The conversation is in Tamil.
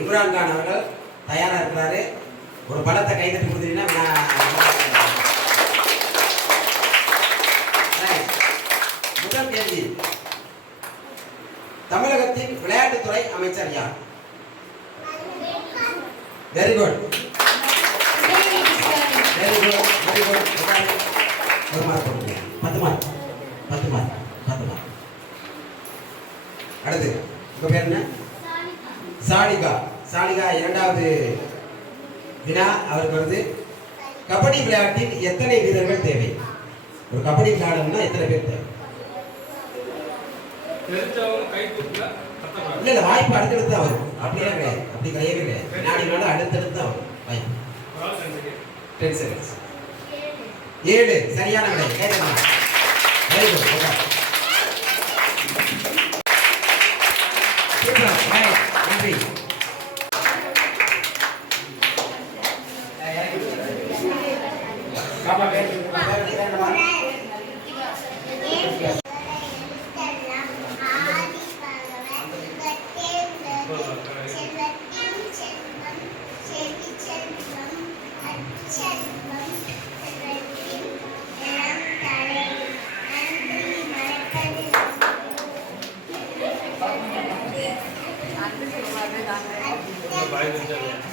இம்ரான் கான் அவர்கள் தயாரா இருக்கிறாரு. ஒரு பலத்தை கைதட்டி கொடுத்தீங்கன்னா முதல் கேள்வி, தமிழகத்தின் விளையாட்டுத்துறை அமைச்சர் யார்? Very good, very good, very good. ஒரு மார்க் போடுங்க. 10 மார்க், 10 மார்க், 10 மார்க். அடுத்து உங்க பேர் என்ன? சாலிகா. சாலிகா இரண்டாவது வினா அவருக்கு வருது. கபடி விளையாட்டில் எத்தனை வீரர்கள் தேவை? ஒரு கபடி விளையாடணும்னா எத்தனை பேர் தேவை? இல்ல இல்ல, வாய்ப்பு அடுத்தடுத்து தான் வரும். அப்படியெல்லாம் கிடையாது, அப்படி கிடையவே கிடையாது. வினாடினால அடுத்தடுத்து தான் வரும் வாய்ப்பு. 10 செகண்ட்ஸ். 7 சரியான விடை. கேட்கலாம். Very good. நன்றி. Bye.